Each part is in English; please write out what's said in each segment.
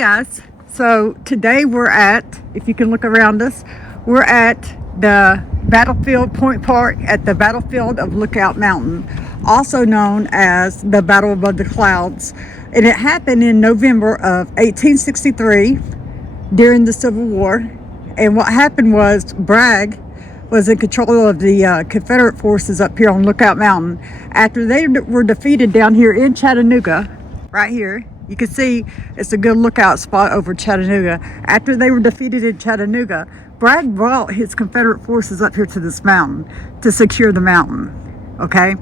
Guys, so today we're at, if you can look around us, we're at the Battlefield Point Park at the battlefield of Lookout Mountain, also known as the Battle Above the Clouds. And it happened in November of 1863 during the Civil War. And what happened was Bragg was in control of the Confederate forces up here on Lookout Mountain. After they were defeated down here in Chattanooga, right here, you can see it's a good lookout spot over Chattanooga. After they were defeated in Chattanooga, Bragg brought his Confederate forces up here to this mountain to secure the mountain, okay?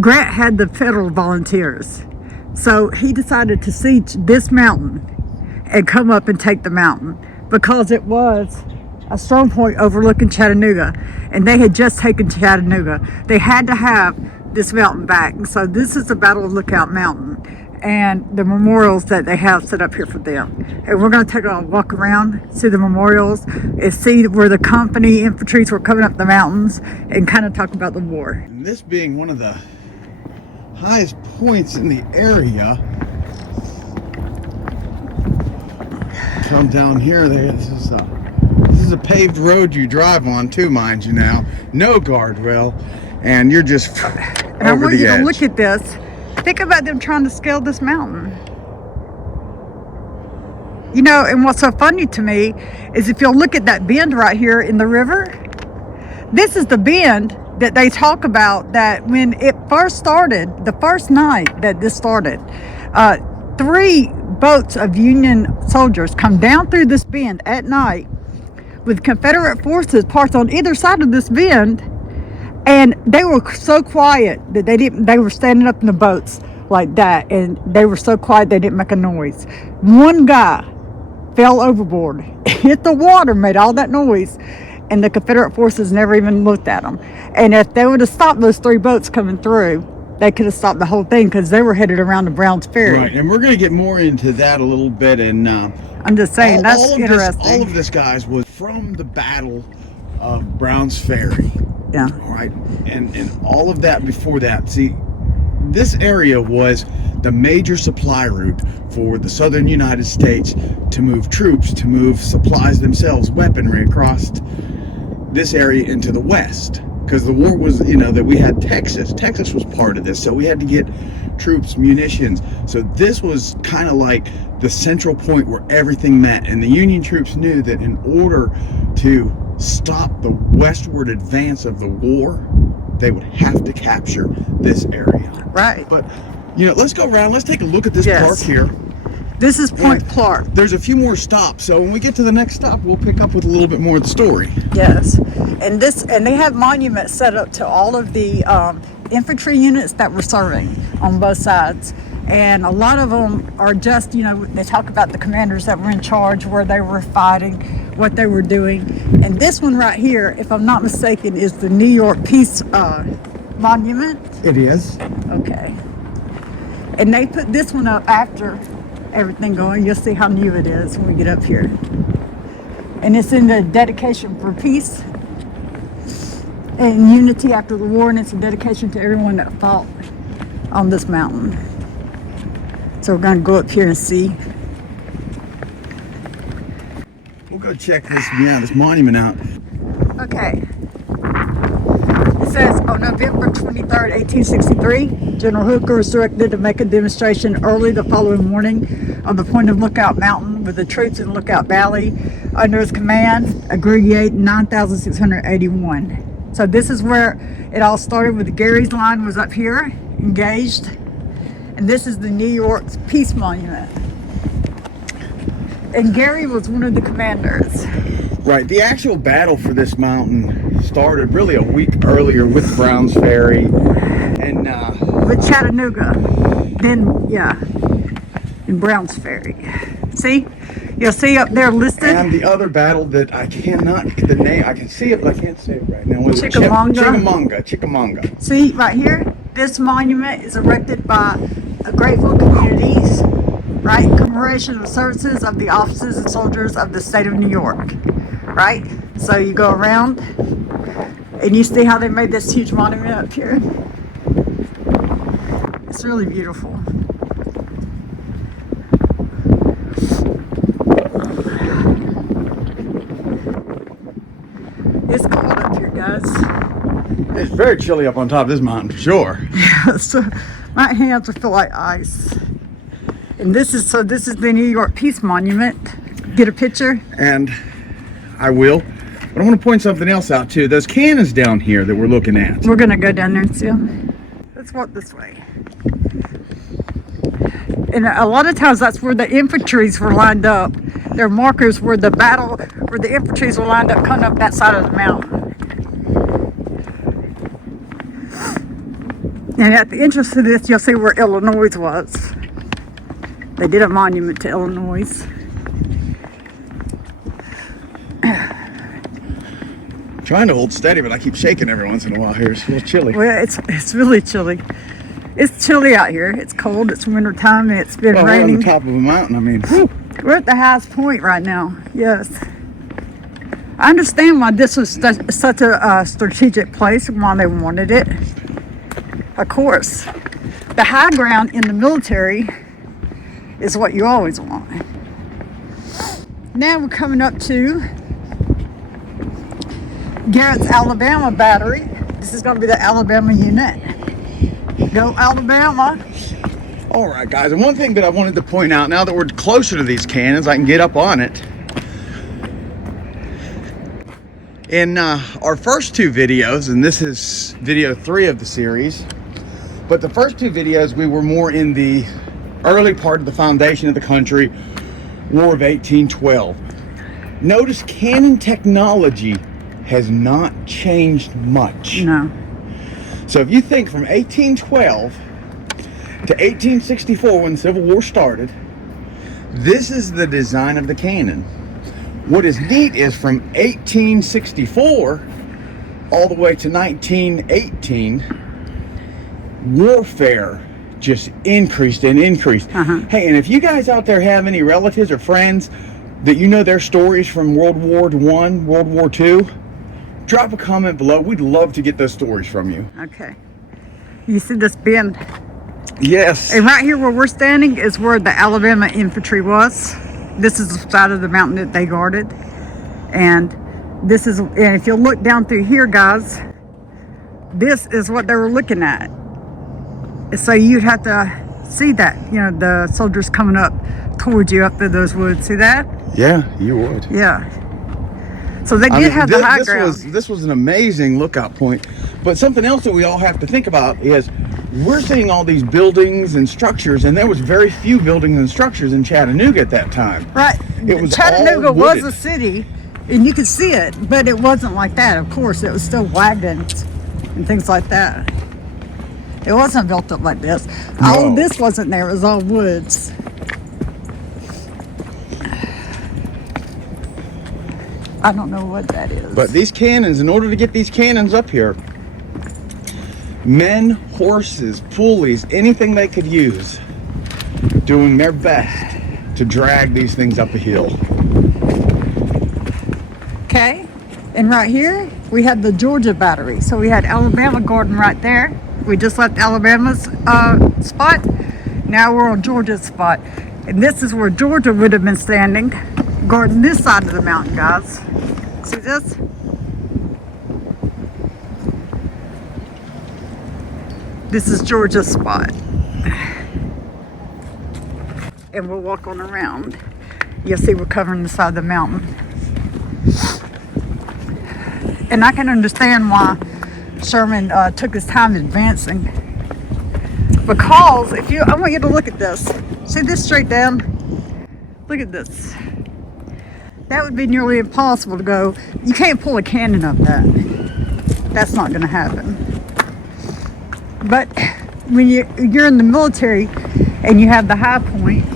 Grant had the Federal volunteers. So he decided to siege this mountain and come up and take the mountain because it was a strong point overlooking Chattanooga, and they had just taken Chattanooga. They had to have this mountain back. And so this is the Battle of Lookout Mountain and the memorials that they have set up here for them. And we're going to take a walk around, see the memorials, and see where the company infantries were coming up the mountains, and kind of talk about the war. And this being one of the highest points in the area, come down here. This is a paved road you drive on too, mind you. Now, no guardrail, and you're just over the edge. And I want you to look at this. Think about them trying to scale this mountain. You know, and what's so funny to me is if you'll look at that bend right here in the river, this is the bend that they talk about that when it first started, the first night that this started, 3 boats of Union soldiers come down through this bend at night with Confederate forces parked on either side of this bend. And they were so quiet that they were standing up in the boats like that, and they were so quiet they didn't make a noise. One guy fell overboard, hit the water, made all that noise, and the Confederate forces never even looked at him. And if they would have stopped those 3 boats coming through, they could have stopped the whole thing because they were headed around to Brown's Ferry. Right, and we're going to get more into that a little bit. And I'm just saying, that's interesting. All of this, guys, was from the Battle of Brown's Ferry. Yeah. All right, and all of that before that. See, this area was the major supply route for the southern United States to move troops, to move supplies themselves, weaponry across this area into the west. Because the war was, that we had Texas. Texas was part of this, so we had to get troops, munitions. So this was kind of like the central point where everything met. And the Union troops knew that in order to stop the westward advance of the war, they would have to capture this area. Right. But, let's go around. Let's take a look at this park here. This is Point Clark. There's a few more stops, so when we get to the next stop, we'll pick up with a little bit more of the story. Yes, and they have monuments set up to all of the infantry units that were serving on both sides, and a lot of them are just, they talk about the commanders that were in charge, where they were fighting, what they were doing. And this one right here, if I'm not mistaken, is the New York Peace Monument. It is. Okay, and they put this one up after everything going. You'll see how new it is when we get up here. And it's in the dedication for peace and unity after the war, and it's a dedication to everyone that fought on this mountain. So we're going to go up here and see. We'll go check this monument out. Okay. It says, on November 23rd, 1863, General Hooker was directed to make a demonstration early the following morning on the point of Lookout Mountain with the troops in Lookout Valley under his command, aggregate 9,681. So this is where it all started with Gary's line was up here, engaged. And this is the New York's Peace Monument. And Gary was one of the commanders. Right, the actual battle for this mountain started really a week earlier with Brown's Ferry and with Chattanooga, then in Brown's Ferry. See, you'll see up there listed. And the other battle that I cannot get the name. I can see it, but I can't say it right now. Chickamauga. See right here, this monument is erected by a grateful communities, right, in commemoration of services of the officers and soldiers of the state of New York. Right? So you go around and you see how they made this huge monument up here. It's really beautiful. It's cold up here, guys. It's very chilly up on top of this mountain for sure. So my hands will feel like ice. And this is the New York Peace Monument. Get a picture? And I will. But I want to point something else out too. Those cannons down here that we're looking at. We're gonna go down there and see them. Let's walk this way. And a lot of times that's where the infantries were lined up. Their markers were where the infantries were lined up coming up that side of the mountain. And at the entrance to this, you'll see where Illinois was. They did a monument to Illinois. Trying to hold steady, but I keep shaking every once in a while here. It's a little chilly. Well, it's really chilly. It's chilly out here. It's cold. It's winter time, and it's been Well, we're raining. on the top of a mountain. I mean, whew. We're at the highest point right now. Yes. I understand why this was such a strategic place and why they wanted it. Of course, the high ground in the military is what you always want. Now we're coming up to Garrett's Alabama battery. This is going to be the Alabama unit. Go Alabama. All right, guys. And one thing that I wanted to point out, now that we're closer to these cannons, I can get up on it. In our first two videos, and this is video 3 of the series, but the first two videos we were more in the early part of the foundation of the country, War of 1812. Notice cannon technology has not changed much. No. So if you think from 1812 to 1864 when the Civil War started, this is the design of the cannon. What is neat is from 1864 all the way to 1918, warfare just increased and increased. Hey, and if you guys out there have any relatives or friends that you know their stories from World War I, World War II, drop a comment below. We'd love to get those stories from you. Okay. You see this bend? Yes. And right here where we're standing is where the Alabama infantry was. This is the side of the mountain that they guarded. And if you look down through here, guys, this is what they were looking at. So you'd have to see that, the soldiers coming up towards you up through those woods. See that? Yeah, you would. Yeah. So they did have the high ground. This was an amazing lookout point. But something else that we all have to think about is we're seeing all these buildings and structures, and there was very few buildings and structures in Chattanooga at that time. Right. It was Chattanooga all was wooded. a city, and you could see it, but it wasn't like that. Of course, it was still wagons and things like that. It wasn't built up like this. All of this wasn't there. It was all woods. I don't know what that is. But these cannons, in order to get these cannons up here, men, horses, pulleys, anything they could use, doing their best to drag these things up a hill. Okay, and right here we had the Georgia battery. So we had Alabama guarding right there. We just left Alabama's spot. Now we're on Georgia's spot. And this is where Georgia would have been standing, guarding this side of the mountain, guys. See this? This is Georgia's spot. And we'll walk on around. You'll see we're covering the side of the mountain. And I can understand why Sherman took his time advancing. Because I want you to look at this. See this straight down? Look at this. That would be nearly impossible to go. You can't pull a cannon up that. That's not going to happen. But when you're in the military and you have the high point,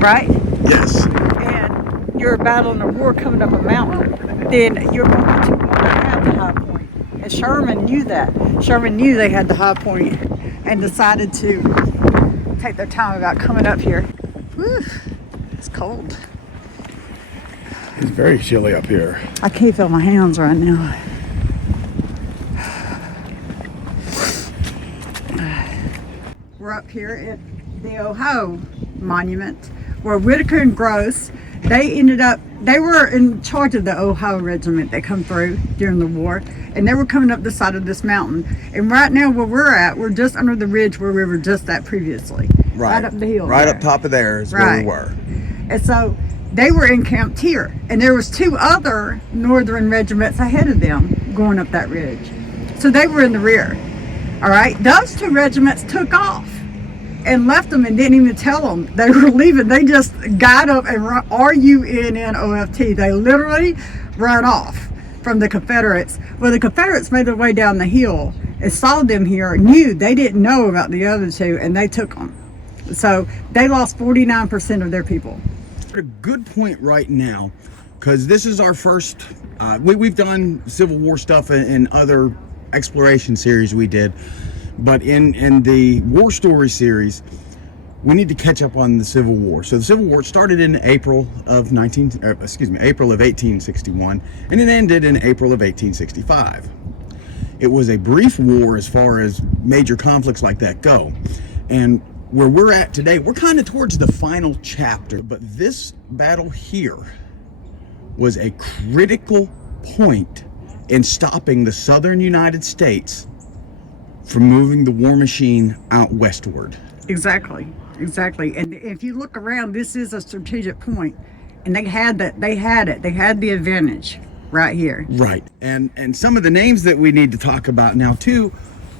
right? Yes. And you're battling a war coming up a mountain, then you're going to want to have the high point. And Sherman knew that. Sherman knew they had the high point and decided to take their time about coming up here. Whew, it's cold. It's very chilly up here. I can't feel my hands right now. We're up here at the Ohio Monument where Whitaker and Gross They were in charge of the Ohio regiment that come through during the war, and they were coming up the side of this mountain. And right now where we're at, we're just under the ridge where we were just at previously. Right up the hill. Right there. up top of there is where we were. And so they were encamped here, and there was 2 other northern regiments ahead of them going up that ridge. So they were in the rear. All right, those 2 regiments took off and left them and didn't even tell them they were leaving. They just got up and RUNNOFT. They literally ran off from the Confederates. Well, the Confederates made their way down the hill and saw them here, knew they didn't know about the other 2, and they took them. So they lost 49% of their people. A good point right now, because this is our first, we've done Civil War stuff in other exploration series we did. But in the War Story series, we need to catch up on the Civil War. So the Civil War started in April of 1861, and it ended in April of 1865. It was a brief war as far as major conflicts like that go. And where we're at today, we're kind of towards the final chapter. But this battle here was a critical point in stopping the southern United States from moving the war machine out westward. Exactly. And if you look around, this is a strategic point, and they had it. They had the advantage right here. Right. And some of the names that we need to talk about now too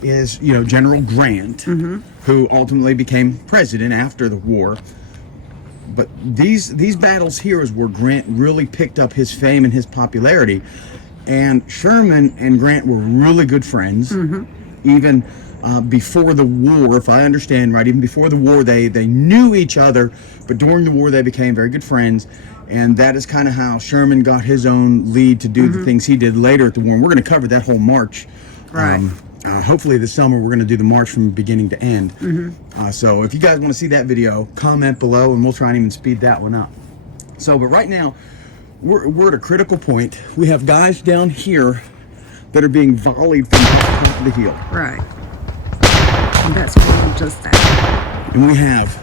is, General Grant, who ultimately became president after the war. But these battles here is where Grant really picked up his fame and his popularity. And Sherman and Grant were really good friends. Even before the war, if I understand right, even before the war, they knew each other, but during the war, they became very good friends. And that is kind of how Sherman got his own lead to do the things he did later at the war. And we're going to cover that whole march. Right. Hopefully this summer, we're going to do the march from beginning to end. So if you guys want to see that video, comment below, and we'll try and even speed that one up. So, but right now, we're at a critical point. We have guys down here that are being volleyed from the top of the hill. Right. And that's where we're just at. And we have...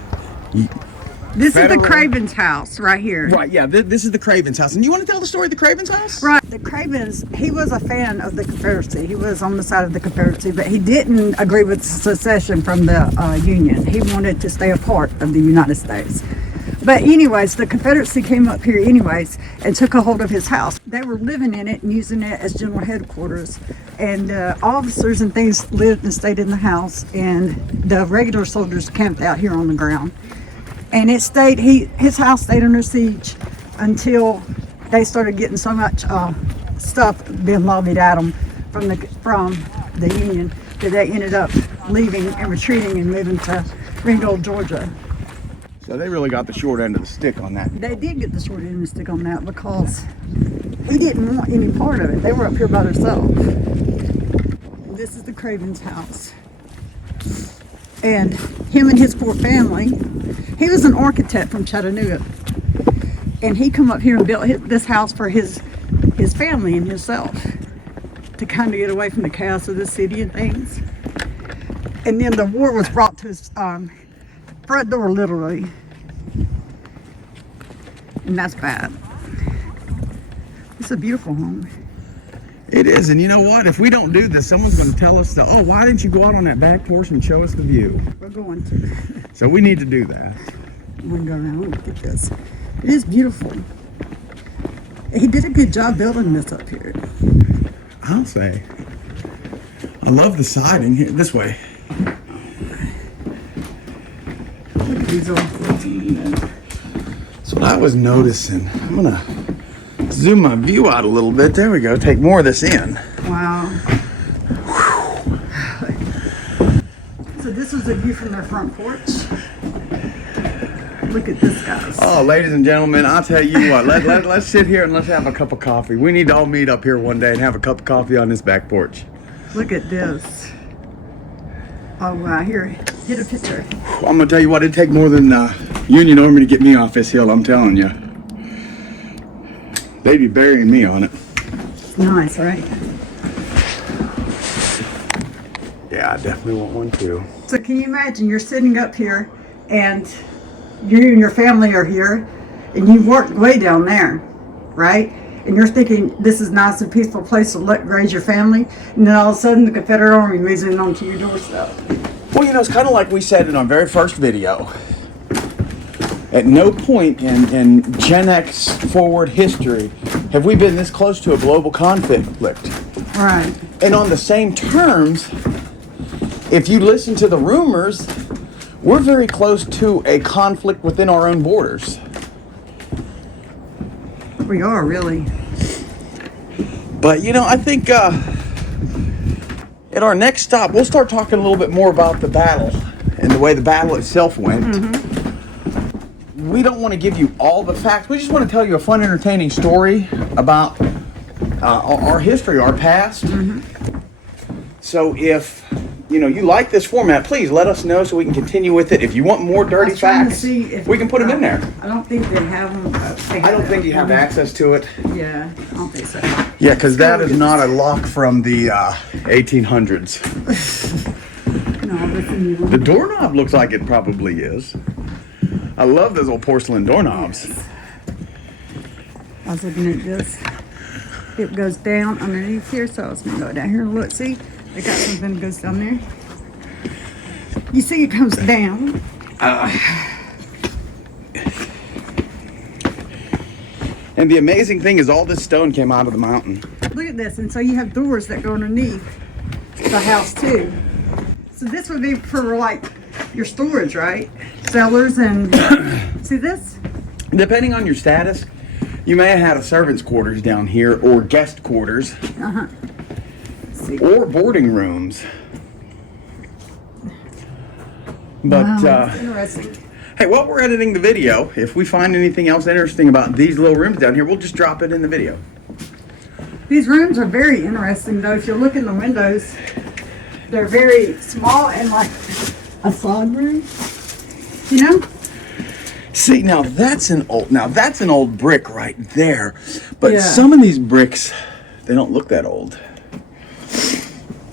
This is the Craven's house right here. Right, yeah, this is the Craven's house. And you want to tell the story of the Craven's house? Right. The Cravens, he was a fan of the Confederacy. He was on the side of the Confederacy, but he didn't agree with secession from the Union. He wanted to stay a part of the United States. But anyways, the Confederacy came up here anyways and took a hold of his house. They were living in it and using it as general headquarters. And officers and things lived and stayed in the house, and the regular soldiers camped out here on the ground. And it stayed, his house stayed under siege until they started getting so much stuff being lobbied at them from the Union that they ended up leaving and retreating and moving to Ringgold, Georgia. So they really got the short end of the stick on that. They did get the short end of the stick on that because he didn't want any part of it. They were up here by themselves. This is the Craven's house. And him and his poor family, he was an architect from Chattanooga. And he come up here and built this house for his family and himself to kind of get away from the chaos of the city and things. And then the war was brought to his front door, literally. And that's bad. It's a beautiful home. It is, and you know what? If we don't do this, someone's going to tell us that, oh, why didn't you go out on that back porch and show us the view? We're going to. So we need to do that. I'm going to go around. Look at this. It is beautiful. He did a good job building this up here. I'll say. I love the siding here. This way. Look at these old floors. That's what I was noticing. I'm going to zoom my view out a little bit. There we go. Take more of this in. Wow. So this was a view from their front porch. Look at this, guys. Oh, ladies and gentlemen, I'll tell you what. Let's sit here and let's have a cup of coffee. We need to all meet up here one day and have a cup of coffee on this back porch. Look at this. Oh, wow. Here, get a picture. I'm going to tell you what. It'd take more than Union Army to get me off this hill, I'm telling you. They'd be burying me on it. Nice, right? Yeah, I definitely want one too. So can you imagine you're sitting up here and you and your family are here and you worked way down there, right? And you're thinking this is nice and peaceful place to raise your family, and then all of a sudden the Confederate Army moves in onto your doorstep. Well, you know, it's kind of like we said in our very first video. At no point in Gen X forward history have we been this close to a global conflict. Right. And on the same terms, if you listen to the rumors, we're very close to a conflict within our own borders. We are, really. But, you know, I think at our next stop, we'll start talking a little bit more about the battle and the way the battle itself went. Mm-hmm. We don't want to give you all the facts. We just want to tell you a fun, entertaining story about our history, our past. Mm-hmm. So if you like this format, please let us know so we can continue with it. If you want more dirty facts, we can put them in there. I don't think they have them. I don't think you have access to it. Yeah, I don't think so. Yeah, because that is not a lock from the 1800s. No, that's a new one. The doorknob looks like it probably is. I love those old porcelain doorknobs. Yes. I was looking at this. It goes down underneath here, so I was going to go down here and look. See, they got something that goes down there. You see it comes down. And the amazing thing is all this stone came out of the mountain. Look at this, and so you have doors that go underneath the house too. So this would be for like your storage, right? Cellars and see this? Depending on your status, you may have had a servant's quarters down here, or guest quarters, or boarding rooms. But wow, that's interesting. hey, while we're editing the video, if we find anything else interesting about these little rooms down here, we'll just drop it in the video. These rooms are very interesting, though. If you look in the windows, they're very small and like a sod room. You know? See, now that's an old brick right there. But Yeah. some of these bricks, they don't look that old.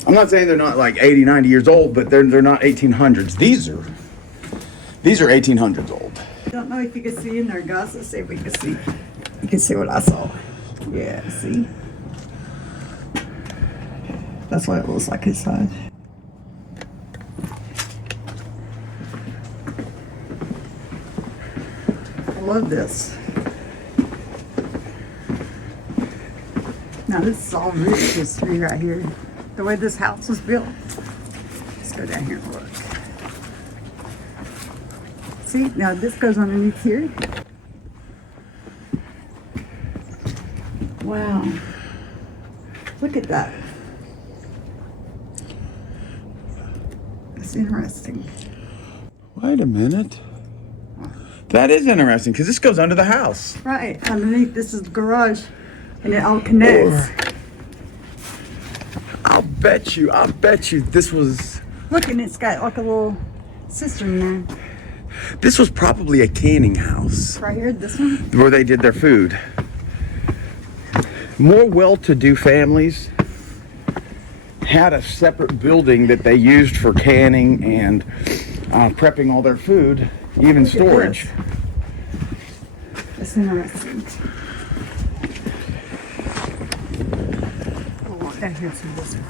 I'm not saying they're not like 80, 90 years old, but they're not 1800s. These are 1800s old. I don't know if you can see in there, guys. Let's see if we can see. You can see what I saw. Yeah, see? That's what it looks like inside. I love this. Now this is all roof history right here. The way this house was built. Let's go down here and look. See, now this goes underneath here. Wow. Look at that. That's interesting. Wait a minute. That is interesting, because this goes under the house. Right, underneath this is the garage, and it all connects. I'll bet you this was... Look, and it's got like a little cistern there. This was probably a canning house. Right here, this one? Where they did their food. More well-to-do families had a separate building that they used for canning and prepping all their food, even Look at storage. this. That's interesting. I'll walk down here through this one.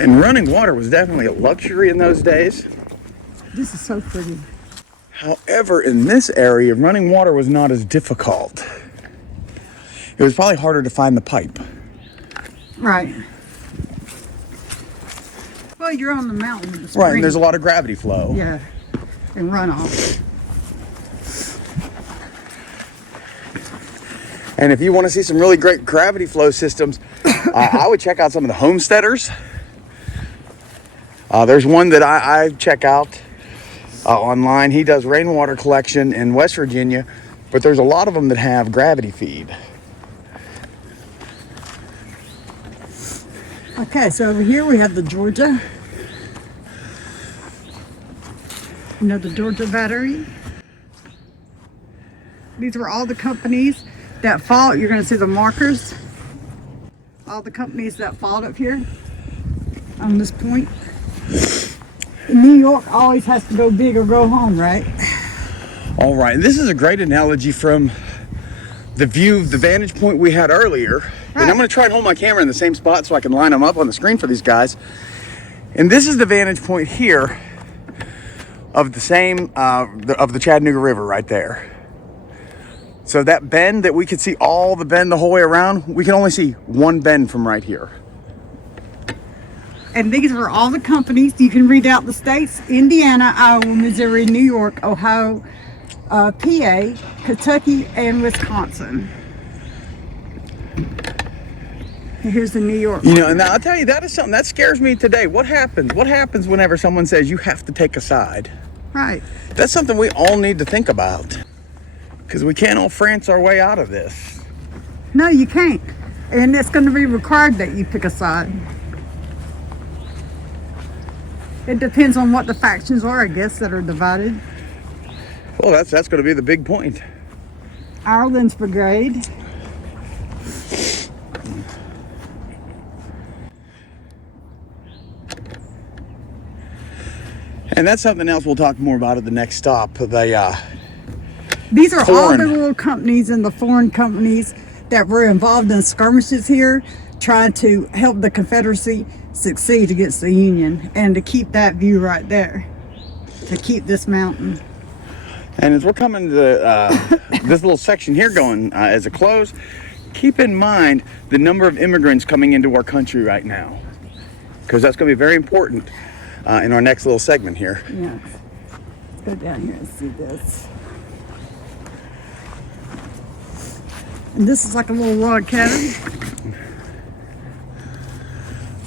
And running water was definitely a luxury in those days. This is so pretty. However, in this area, running water was not as difficult. It was probably harder to find the pipe. Right. Well, you're on the mountain. The Right, spring. and there's a lot of gravity flow. Yeah, and runoff. And if you want to see some really great gravity flow systems, I would check out some of the homesteaders. There's one that I check out online. He does rainwater collection in West Virginia, but there's a lot of them that have gravity feed. Okay, so over here we have the Georgia. You know, the Georgia battery. These were all the companies that fought. You're going to see the markers. All the companies that fought up here on this point. New York always has to go big or go home, right? All right, this is a great analogy from the view, the vantage point we had earlier. And I'm going to try and hold my camera in the same spot so I can line them up on the screen for these guys. And this is the vantage point here of the same, of the Chattanooga River right there. So that bend that we could see all the bend the whole way around, we can only see one bend from right here. And these are all the companies. You can read out the states: Indiana, Iowa, Missouri, New York, Ohio, PA, Kentucky, and Wisconsin. And here's the New York. You know, and I'll tell you, that is something that scares me today. What happens? What happens whenever someone says you have to take a side? Right. That's something we all need to think about, because we can't all France our way out of this. No, you can't. And it's going to be required that you pick a side. It depends on what the factions are, I guess, that are divided. Well, that's going to be the big point. Ireland's brigade. And that's something else we'll talk more about at the next stop. These are all Foreign. the little companies and the foreign companies that were involved in skirmishes here, trying to help the Confederacy succeed against the Union, and to keep that view right there, to keep this mountain. And as we're coming to this little section here going as a close, keep in mind the number of immigrants coming into our country right now, because that's going to be very important in our next little segment here. Yeah. Let's go down here and see this. And this is like a little log cabin.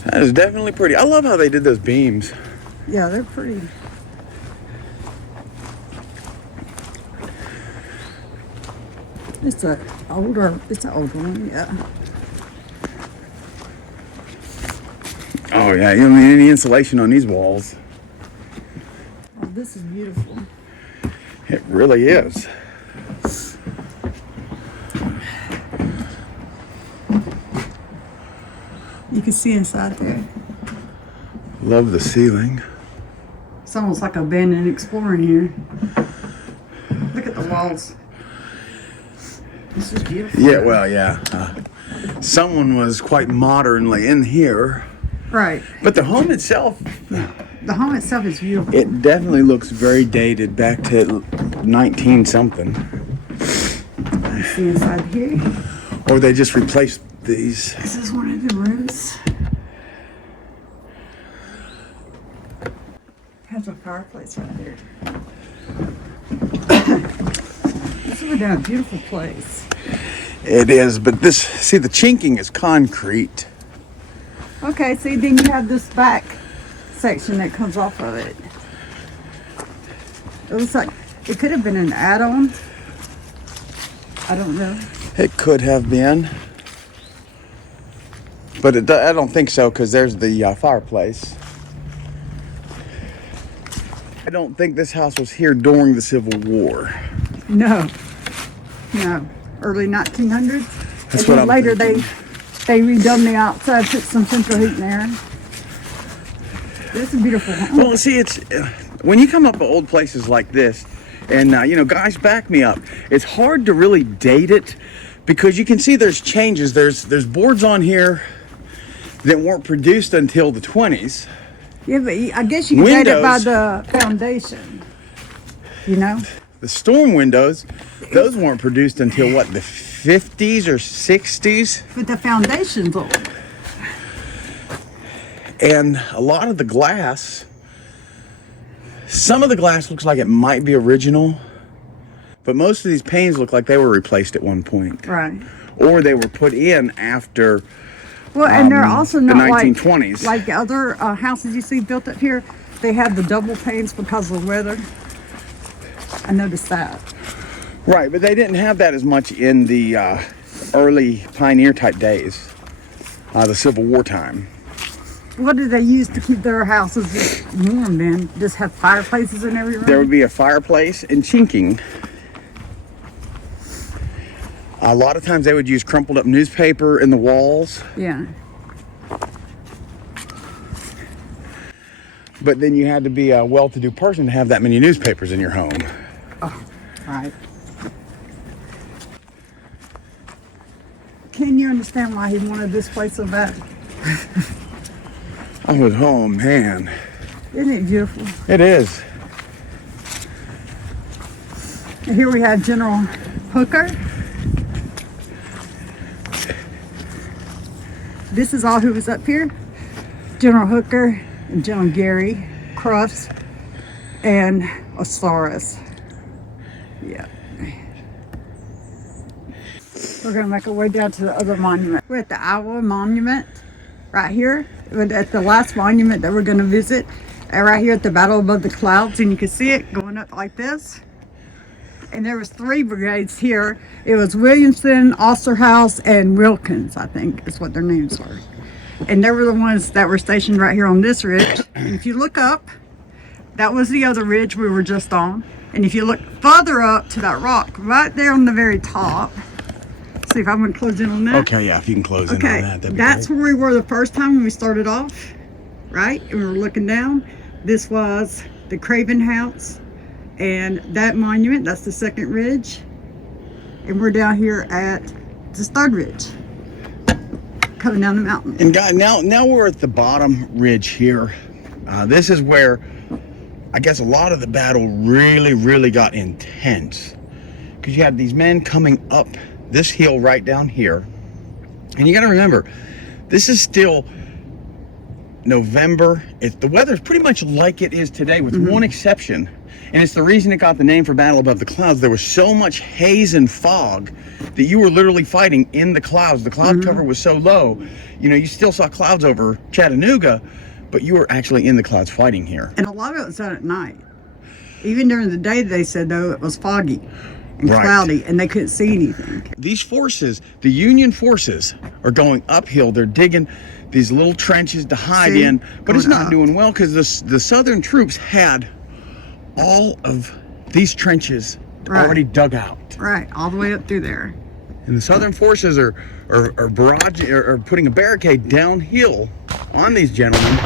That is definitely pretty. I love how they did those beams. Yeah, they're pretty. It's an older one, yeah. Oh yeah, you don't need any insulation on these walls. Oh, this is beautiful. It really is. You can see inside there. Love the ceiling. It's almost like abandoned exploring here. Look at the walls. This is beautiful. Yeah, well, yeah. Someone was quite modernly in here. Right. But the home itself, The home itself is beautiful. it definitely looks very dated, back to 19 something. You see inside here. Or they just replaced these. This is one of the rooms. Has a fireplace right there. This would have been a beautiful place. It is, but this, see, the chinking is concrete. Okay, see, then you have this back section that comes off of it. It looks like it could have been an add-on. I don't know. It could have been. But I don't think so, because there's the fireplace. I don't think this house was here during the Civil War. No. Early 1900s. That's and what then I'm later thinking. they redone the outside, put some central heat in there. This is a beautiful home. Well, see, it's when you come up with old places like this, and guys, back me up. It's hard to really date it, because you can see there's changes. There's boards on here that weren't produced until the 20s. Yeah, but I guess you can date it by Windows. the foundation. You know? The storm windows, those weren't produced until what, the 50s or 60s? But the foundation's old. And a lot of the glass, some of the glass looks like it might be original, but most of these panes look like they were replaced at one point. Right. Or they were put in after Well, and they're also the not 1920s. like the other houses you see built up here. They have the double panes because of the weather. I noticed that. Right, but they didn't have that as much in the early pioneer type days, the Civil War time. What do they use to keep their houses warm then? Just have fireplaces in every room? There would be a fireplace and chinking. A lot of times they would use crumpled up newspaper in the walls, Yeah. but then you had to be a well-to-do person to have that many newspapers in your home. Right. Can you understand why he wanted this place so bad? Oh man. Isn't it beautiful? It is. And here we have General Hooker. This is all who was up here. General Hooker and General Gary, Crufts, and Osiris. Yeah. We're gonna make our way down to the other monument. We're at the Iowa Monument right here. We're at the last monument that we're gonna visit. And right here at the Battle Above the Clouds, and you can see it going up like this. And there was 3 brigades here. It was Williamson, Osterhaus, and Wilkins, I think is what their names were. And they were the ones that were stationed right here on this ridge. And if you look up, that was the other ridge we were just on. And if you look further up to that rock, right there on the very top, see if I'm gonna close in on that. Okay, yeah, if you can close in on that, that'd be that's great. where we were the first time when we started off, right? And we were looking down. This was the Craven house. And that monument, that's the second ridge. And we're down here at this third ridge, coming down the mountain. And God, now we're at the bottom ridge here. This is where I guess a lot of the battle really got intense. Because you had these men coming up this hill right down here. And you got to remember, this is still November. The weather's pretty much like it is today with one exception. And it's the reason it got the name for Battle Above the Clouds. There was so much haze and fog that you were literally fighting in the clouds. The cloud cover was so low, you know, you still saw clouds over Chattanooga, but you were actually in the clouds fighting here. And a lot of it was done at night. Even during the day, they said, though, it was foggy and cloudy, and they couldn't see anything. These forces, the Union forces, are going uphill. They're digging these little trenches to hide in, but it's not doing well because the Southern troops had all of these trenches already dug out. Right, all the way up through there. And the Southern forces are putting a barricade downhill on these gentlemen.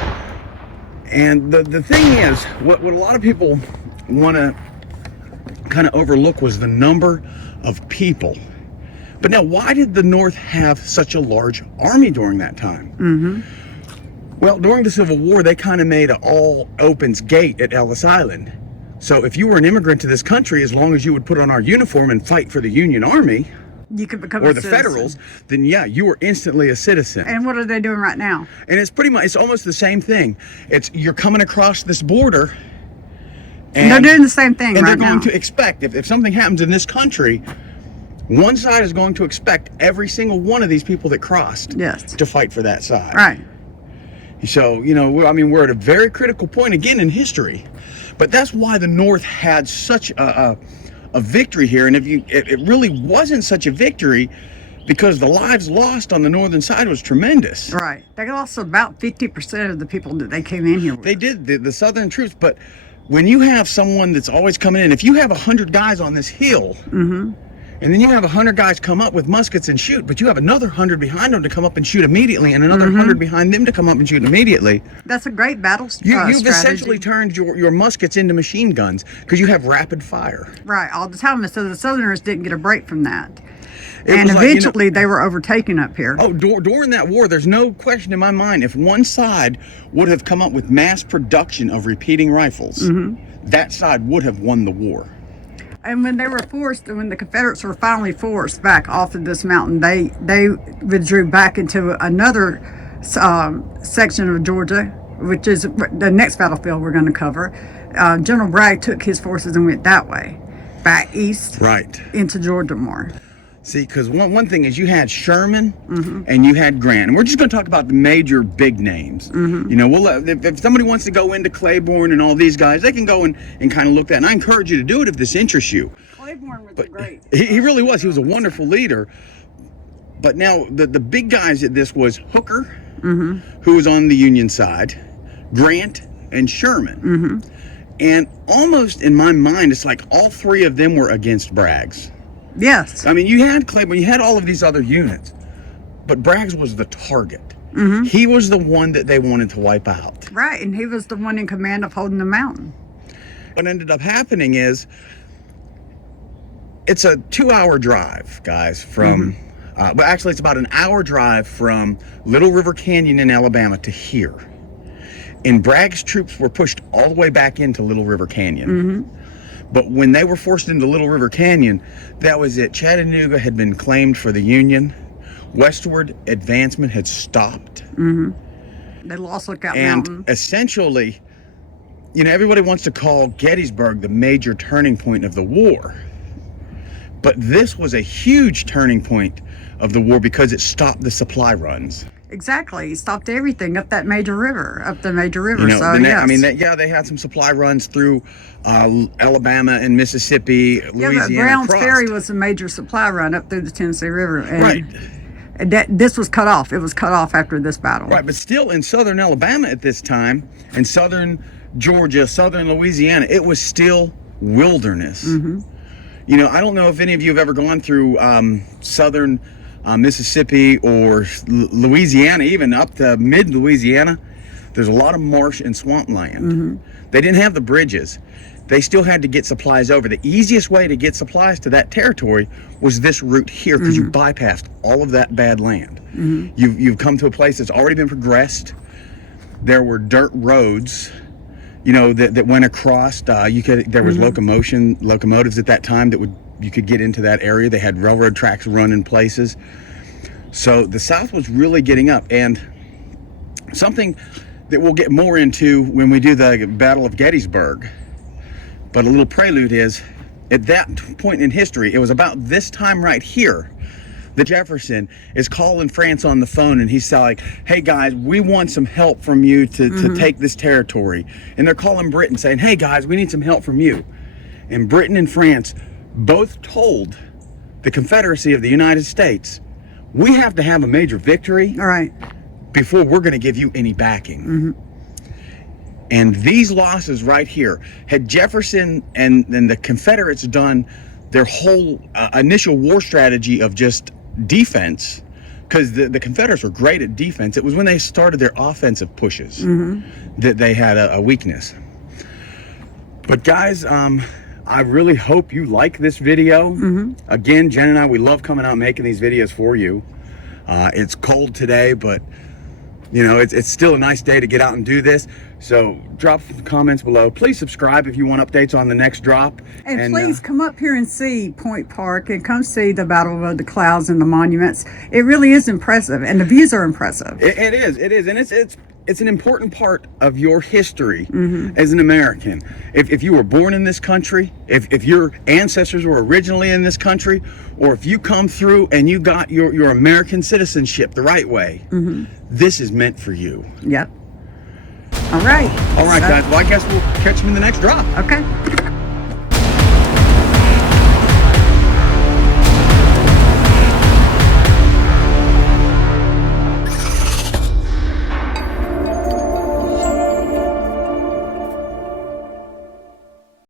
And the thing is, what a lot of people want to kind of overlook was the number of people. But now, why did the North have such a large army during that time? Well, during the Civil War, they kind of made an all opens gate at Ellis Island. So if you were an immigrant to this country, as long as you would put on our uniform and fight for the Union Army, you could become or the Federals, then yeah, you were instantly a citizen. And what are they doing right now? And it's pretty much, it's almost the same thing. You're coming across this border, and they're doing the same thing and right they're going now. to expect, if something happens in this country, one side is going to expect every single one of these people that crossed to fight for that side. Right. So, you know, I mean, we're at a very critical point again in history. But that's why the North had such a victory here. And it really wasn't such a victory because the lives lost on the northern side was tremendous. Right. They lost about 50% of the people that they came in here with. They did, the Southern troops. But when you have someone that's always coming in, if you have 100 guys on this hill, and then you have 100 guys come up with muskets and shoot, but you have another 100 behind them to come up and shoot immediately, and another 100 behind them to come up and shoot immediately. That's a great battle strategy. You've essentially turned your muskets into machine guns because you have rapid fire. Right, all the time. So the Southerners didn't get a break from that. And eventually they were overtaken up here. Oh, during that war, there's no question in my mind, if one side would have come up with mass production of repeating rifles, that side would have won the war. And when they were forced, when the Confederates were finally forced back off of this mountain, they withdrew back into another section of Georgia, which is the next battlefield we're going to cover. General Bragg took his forces and went that way, back east, into Georgia more. See, because one thing is you had Sherman and you had Grant, and we're just going to talk about the major big names. You know, if somebody wants to go into Claiborne and all these guys, they can go and kind of look that. And I encourage you to do it if this interests you. Claiborne was great. He really was. He was a wonderful leader. But now the big guys at this was Hooker, who was on the Union side, Grant, and Sherman. And almost in my mind, it's like all three of them were against Bragg's. Yes. I mean, you had Claiborne, you had all of these other units, but Bragg's was the target. He was the one that they wanted to wipe out. Right, and he was the one in command of holding the mountain. What ended up happening is, the Union forces, they were able to hold the mountain. And then you had Claiborne, you had all of these other units, but Bragg's was the target. He was the one that they wanted to wipe out. Right, and he was the one in command of holding the mountain. And then you had Claiborne, you had all of these other units, but Bragg's was the one that they wanted to wipe out. And what ended up happening is it's a 2-hour drive, guys, from but actually it's about an hour drive from Little River Canyon in Alabama to here. And Bragg's troops were pushed all the way back into Little River Canyon. But when they were forced into Little River Canyon, that was it. Chattanooga had been claimed for the Union. Westward advancement had stopped. They lost Lookout Mountain. And essentially, you know, everybody wants to call Gettysburg the major turning point of the war. But this was a huge turning point of the war because it stopped the supply runs. Exactly. It stopped everything up that major river, You know, So, yes. I mean, they had some supply runs through Alabama and Mississippi, Louisiana. Yeah, but Brown's crossed. Ferry was a major supply run up through the Tennessee River. And Right. this was cut off. It was cut off after this battle. Right, but still in southern Alabama at this time, and southern Georgia, southern Louisiana, it was still wilderness. You know, I don't know if any of you have ever gone through southern Mississippi or Louisiana, even up to mid-Louisiana. There's a lot of marsh and swampland. They didn't have the bridges. They still had to get supplies over. The easiest way to get supplies to that territory was this route here, because you bypassed all of that bad land. You've come to a place that's already been progressed. There were dirt roads, you know, that went across. There was locomotives at that time that you could get into that area. They had railroad tracks run in places. So the South was really getting up, and something that we'll get more into when we do the Battle of Gettysburg. But a little prelude is, at that point in history, it was about this time right here that Jefferson is calling France on the phone, and he's like, hey guys, we want some help from you to take this territory. And they're calling Britain saying, hey guys, we need some help from you. And Britain and France both told the Confederacy of the United States, we have to have a major victory before we're going to give you any backing. And these losses right here, had Jefferson and the Confederates done their whole initial war strategy of just defense, because the Confederates were great at defense, it was when they started their offensive pushes that they had a weakness. But guys, I really hope you like this video. Again, Jen and I, we love coming out and making these videos for you. It's cold today, but you know, it's still a nice day to get out and do this. So drop some comments below. Please subscribe if you want updates on the next drop. And please come up here and see Point Park, and come see the Battle Above the Clouds and the monuments. It really is impressive, and the views are impressive. It is, and it's an important part of your history as an American. If you were born in this country, if your ancestors were originally in this country, or if you come through and you got your American citizenship the right way, this is meant for you. Yep. All right. All right, guys. Well, I guess we'll catch them in the next drop. Okay.